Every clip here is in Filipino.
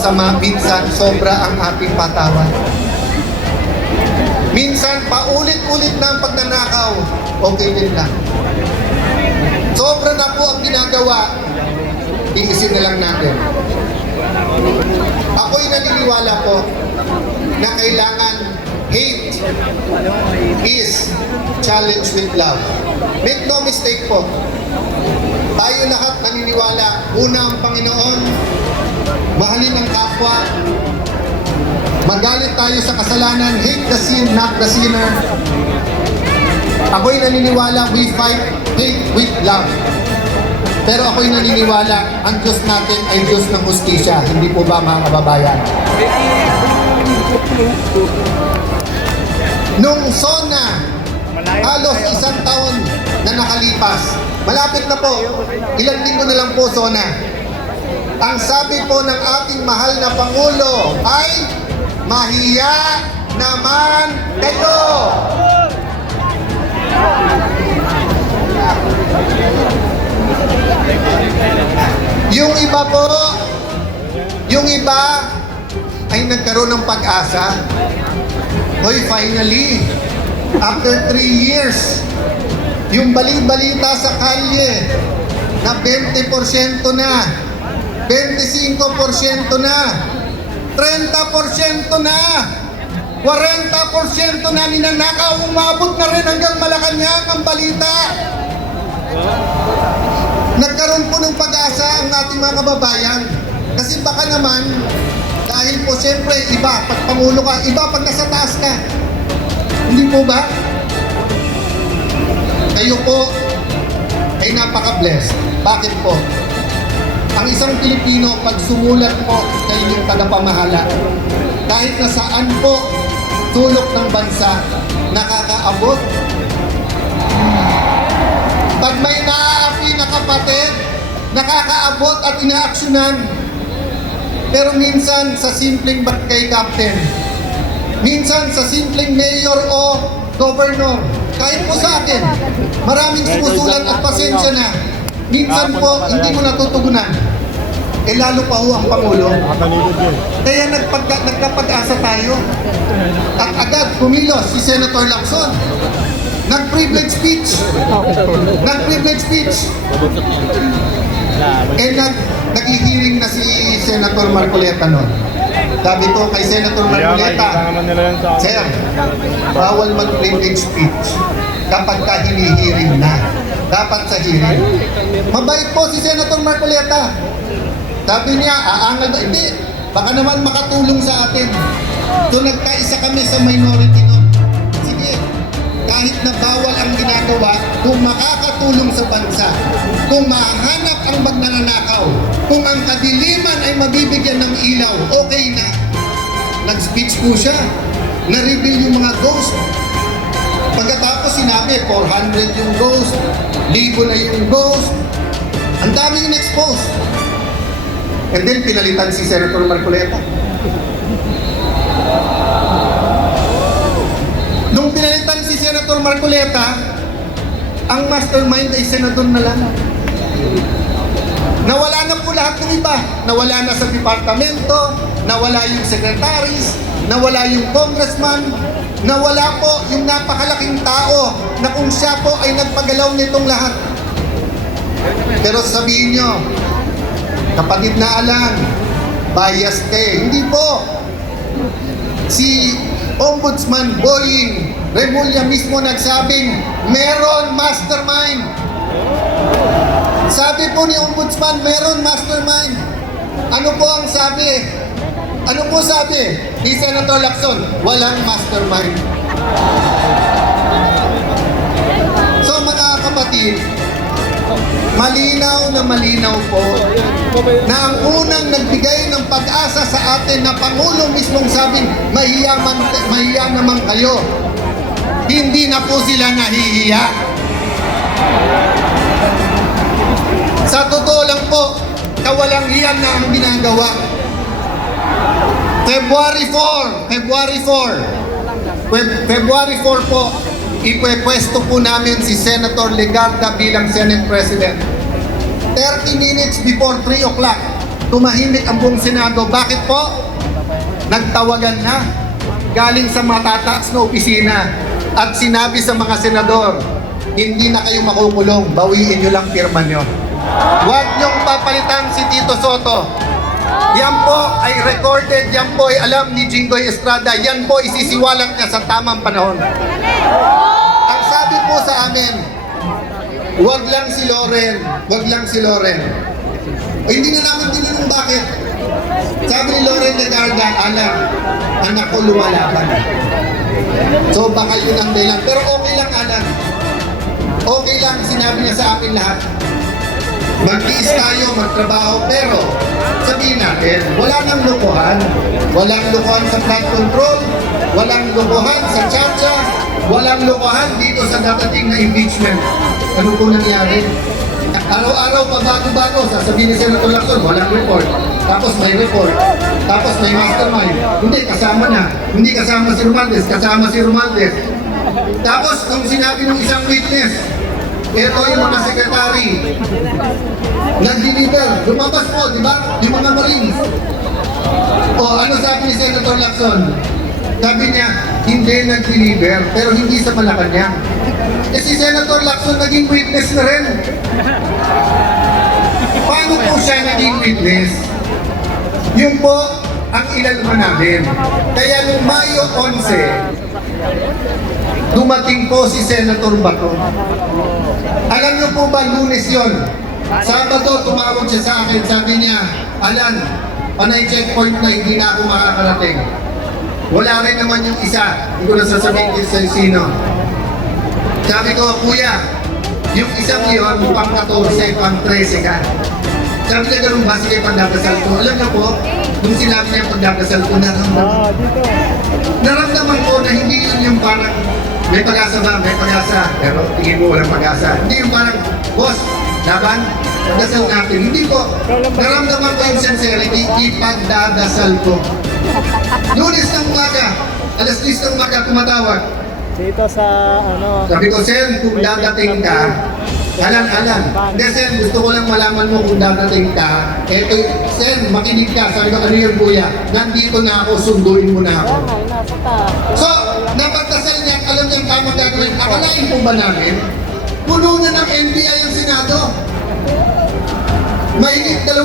masama, minsan sobra ang ating patawad. Minsan paulit-ulit na ang pagnanakaw, okay din lang. Sobra na po ang ginagawa, iisin na lang natin. Ako'y naniniwala po na kailangan hate is challenged with love. Make no mistake po, tayo lahat naniniwala, una ang Panginoon, mahalin ang kapwa, magalit tayo sa kasalanan, hate the sin, not the sinner. Ako'y naniniwala, we fight hate with love. Pero ako'y naniniwala, ang Diyos natin ay Diyos ng hustisya. Hindi po ba mga kababayan? Nung SONA, halos isang taon na nakalipas, malapit na po, ilang linggo na lang po SONA. Ang sabi po ng ating mahal na Pangulo ay, mahiya naman kayo! Yung iba po, yung iba ay nagkaroon ng pag-asa. Hoy, finally, after 3 years, yung bali-balita sa kalye na 20% na, 25% na, 30% na, 40% na ninanakaw, umabot na rin hanggang Malacanang ang balita. Nagkaroon po ng pag-asa ang ating mga kababayan. Kasi baka naman, dahil po siyempre iba, pag Pangulo ka, iba pag nasa taas ka. Hindi po ba? Kayo po ay napaka-blessed. Bakit po? Ang isang Pilipino, pag sumulat po kayo yung tagapamahala, kahit na saan po sulok ng bansa, nakakaabot. Pag may naaapi na kapatid, nakakaabot at inaaksyonan. Pero minsan sa simpleng barangay captain, minsan sa simpleng mayor o governor, kahit po sa akin, maraming sumusulat at pasensya na. Minsan po, hindi mo natutugunan. Eh lalo pa ho ang Pangulo. Kaya nagkapag-asa tayo. At agad kumilos si Senator Lacson. Nag-privilege speech. Nag-privilege speech. Eh nag-hearing na si Senator Marcoleta noon. Sabi ko kay Senator Marcoleta, Sir, bawal mag-privilege speech kapag ka hinihiring na. Dapat sa hearing. Mabait po si Senator Marcoleta. Sabi niya, aangal ba? Hindi. Baka naman makatulong sa atin. So nagkaisa kami sa minority nun. Sige, kahit na bawal ang ginagawa, kung makakatulong sa bansa, kung mahanap ang magnanakaw, kung ang kadiliman ay mabibigyan ng ilaw, okay na. Nag-speech po siya. Na-reveal yung mga ghost. Pagkatapos sinabi, 400 yung ghost, 1,000 na yung ghost. Ang daming in-expose. And then pinalitan si Senator Marcoleta. Nung pinalitan si Senator Marcoleta, ang mastermind ay senador na lang. Nawala na po lahat ng iba. Nawala na sa departamento, nawala yung secretaries, nawala yung congressman, nawala po yung napakalaking tao na kung siya po ay nagpagalaw nitong lahat. Pero sabihin nyo, kapatid na Alan, biased kayo. Hindi po. Si Ombudsman Boying Remulla mismo nagsabing, meron mastermind. Sabi po ni Ombudsman, meron mastermind. Ano po ang sabi? Ano po sabi ni Senator Lacson? Walang mastermind. So mga kapatid, malinaw na malinaw po na ang unang nagbigay ng pag-asa sa atin na Pangulo mismong sabing mahiya naman kayo. Hindi na po sila nahihiya. Sa totoo lang po, kawalang hiyan na ang ginagawa. February 4 po, ipwepuesto po namin si Senator Legarda bilang Senate President. 30 minutes before 3 o'clock, tumahimik ang buong Senado. Bakit po? Nagtawagan na galing sa matataas na opisina at sinabi sa mga senador, hindi na kayo makukulong, bawiin nyo lang pirma nyo. Huwag nyong papalitan si Tito Soto. Yan po ay recorded, yan po ay alam ni Jinggoy Estrada, yan po isisiwalang niya sa tamang panahon. Ang sabi po sa amin, huwag lang si Loren, huwag lang si Loren. Hindi na namin tinanong bakit. Sabi ni Loren Legarda, alam, anak ko lumalaban. So baka yun ang dahilan. Pero okay lang, alam. Okay lang, sinabi niya sa akin lahat. Mag-iis tayo, magtrabaho, pero sabihin natin, wala nang lukuhan. Walang lukuhan sa flood control, walang lukuhan sa tsa-tsa, walang lukuhan dito sa dadating na impeachment. Ano po nangyari? Araw-araw pa bago-bago, sasabihin ni Senator Lacson, walang report. Tapos may report. Tapos may mastermind. Hindi, kasama na. Hindi kasama si Romualdez, kasama si Romualdez. Tapos, kung sinabi ng isang witness, ito yung mga sekretary, nag-deliver, lumabas po, di ba? Yung mga Marines. O, ano sabi ni Senator Lacson? Sabi niya, hindi nag-deliver, pero hindi sa Malacanang. Eh si Senator Lacson naging witness na rin. Paano po siya naging witness? Yun po ang ilalman namin. Kaya noong Mayo 11, dumating po si Senator Bato. Alam niyo po ba, Lunes yon? Sabado, tumawag siya sa akin. Sabi niya, Alan, panay checkpoint na hindi na ako makakarating. Wala rin naman yung isa. Hindi ko na sasabihin din sa sino. Sabi ko, kuya, yung isang yun, pang 14, pang 13 ka. Sabi niya, ganun ba? Sige, pagdadasal ko. Alam niyo po, nung sinabi niya pagdadasal ko, naramdaman. Naramdaman ko na hindi yun yung parang, may pag-asa ba? May pag-asa. Pero tingin mo walang pag-asa. Hindi yung parang, boss, laban, pagdasal natin. Hindi po. Naramdaman ko yung sincerity, ipagdadasal ko. Lunes ng umaga, alas 10 ng umaga, tumatawag. Dito sa ano. Sabi ko, Sen, kung dadating ka, Alan. Hindi, Sen, gusto ko lang malaman mo kung dadating ka. Eto, Sen, makinig ka. Sabi ko, ano yun, kuya? Nandito na ako, sunduin mo na ako. So, napagdasal niya, alam niya ang tamang gagawin. Akalain po ba namin? Puno na ng NBI ang Senado. Mahigit 20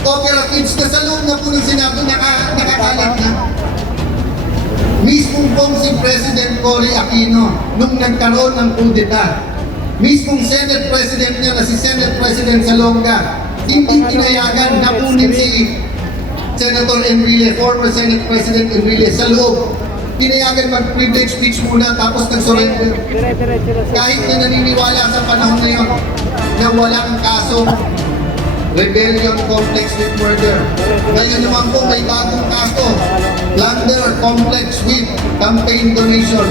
operatives na sa loob na po ng Senado, nakakalat na. Mismong pong si President Cory Aquino, nung nagkaroon ng kudeta, mismong Senate President niya na si Senate President Salonga, hindi pinayagan na kunin si Senator Enrile, former Senate President Enrile, sa loob. Pinayagan mag-privilege speech muna tapos nag-surrender. Kahit na naniniwala sa panahon ngayon na walang kasong rebellion complex with murder. Ngayon naman po may bagong kaso, plunder complex with campaign donation.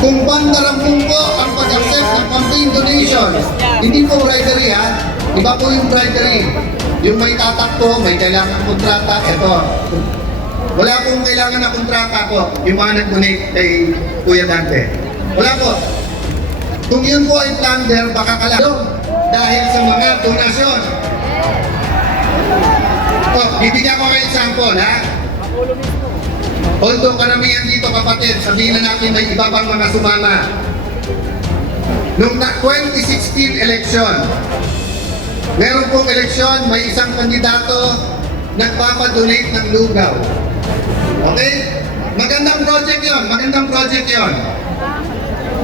Kung pandarampung po ang pag-accept ng campaign donation, hindi po bribery ha, iba po yung bribery. Yung may tatakbo, may kailangan kontrata, ito. Wala pong kailangan na kontrata ko, yung mga nag-donate kay Kuya Dante. Wala po. Kung yun po ay plunder, baka kalalong dahil sa mga donasyon. Bibigyan ko kayo sample, ha? Although karamihan dito, kapatid, sabihin na natin may iba pang mga sumama. Noong 2016 election, meron pong eleksyon, may isang kandidato nagpapadonate ng lugaw. Okay? Magandang project yon, magandang project yon.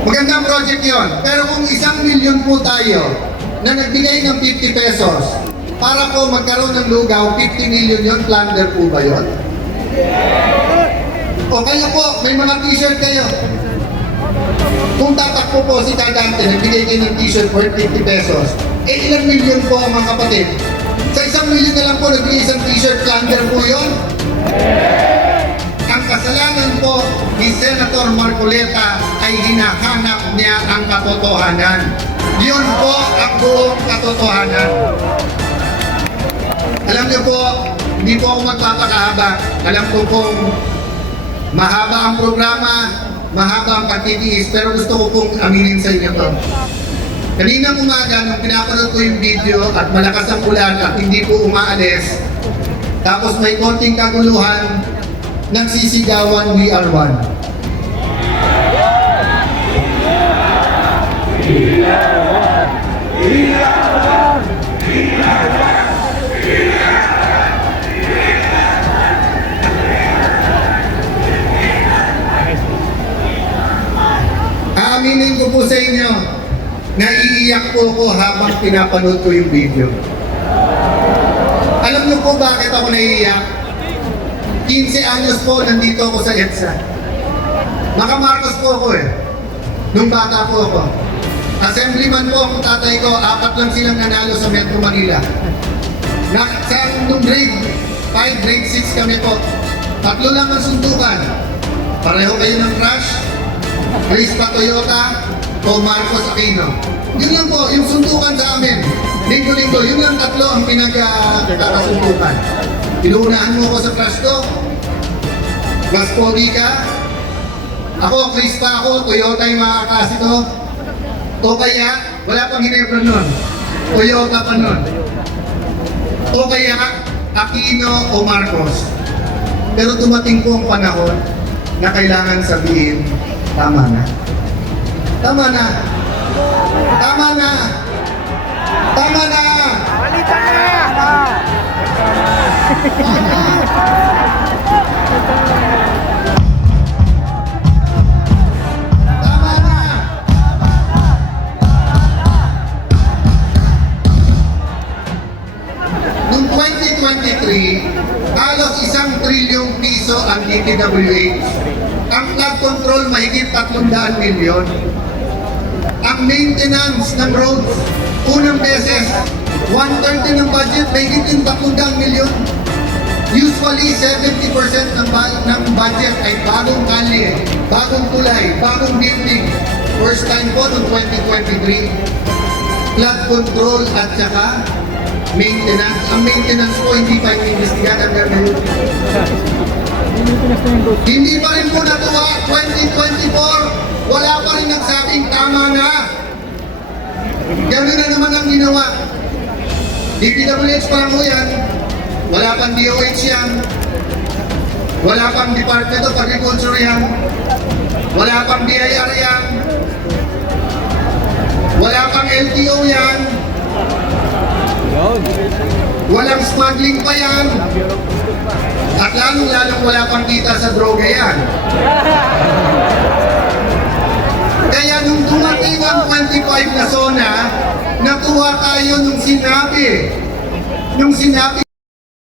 Magandang project yon. Pero kung 1 milyon po tayo na nagbigay ng 50 pesos para po magkaroon ng lugaw, 50 million yon, plunder po ba yon? O kayo po, may mga t-shirt kayo. Kung tatakbo po si Dante, nagbigay kayo ng t-shirt for 50 pesos, eh ilang milyon po mga kapatid? Sa 1 milyon na lang po nagbigay isang t-shirt, plunder po yon? Ang kasalanan po ni Senator Marcoleta ay hinahanap niya ang katotohanan. Yun po ang buong katotohanan. Alam niyo po, hindi po ako magpapakahaba. Alam ko pong mahaba ang programa, mahaba ang pagtitiis, pero gusto ko pong aminin sa inyo to. Kaninang umaga, nung pinapanood ko yung video at malakas ang ulan at hindi po umaalis, tapos may konting kaguluhan, nagsisigawan, we are one. Aaminin ko po sa inyo, naiiyak po ako habang pinapanood ko yung video. Alam niyo po bakit ako naiiyak? 15 anyos po nandito ako sa EDSA. Naka-Marcos po ako eh. Nung bata po ako. Assemblyman po ang tatay ko, 4 lang silang nanalo sa Metro Manila. Nung grade 5, grade 6 kami po. 3 lang ang suntukan. Pareho kayo ng crush, Crispa Toyota o Marcos Aquino. Yun lang po, yung suntukan sa amin. Linggo-linggo, yun lang 3 ang pinagkakasuntukan. Inuunahan mo ako sa crush ko. Mas pogi ka. Ako, Crispa ako, Toyota yung mga klase ko. O kaya, wala pang Ginebra nun. Toyota pa nun. O kaya, Aquino o Marcos. Pero dumating po ang panahon na kailangan sabihin, tama na. Tama na. Tama na. Tama na. Balitan na! Tama na. Noong 2023, halos 1 trilyong piso ang DPWH. Ang flood control mahigit 300 milyon. Ang maintenance ng roads, unang beses, 1/3 ng budget, mahigit din 300 milyon. Usually, 70% ng budget ay bagong kalye, bagong tulay, bagong building. First time po noong 2023. Flood control at saka maintenance. Ang maintenance po hindi pa inimbestigan hanggang ngayon. Hindi pa rin po natuwa. 2024, wala pa rin nagsabing tama na. Gano'n na naman ang ginawa. DPWH pa lang po yan. Wala pang DOH yan. Wala pang Department of Agriculture yan. Wala pang BIR yan. Wala pang LTO yan. Walang smuggling pa yan. At lalong wala pang kita sa droga yan. Kaya nung dumating ang 25 na zona, natuwa tayo nung sinabi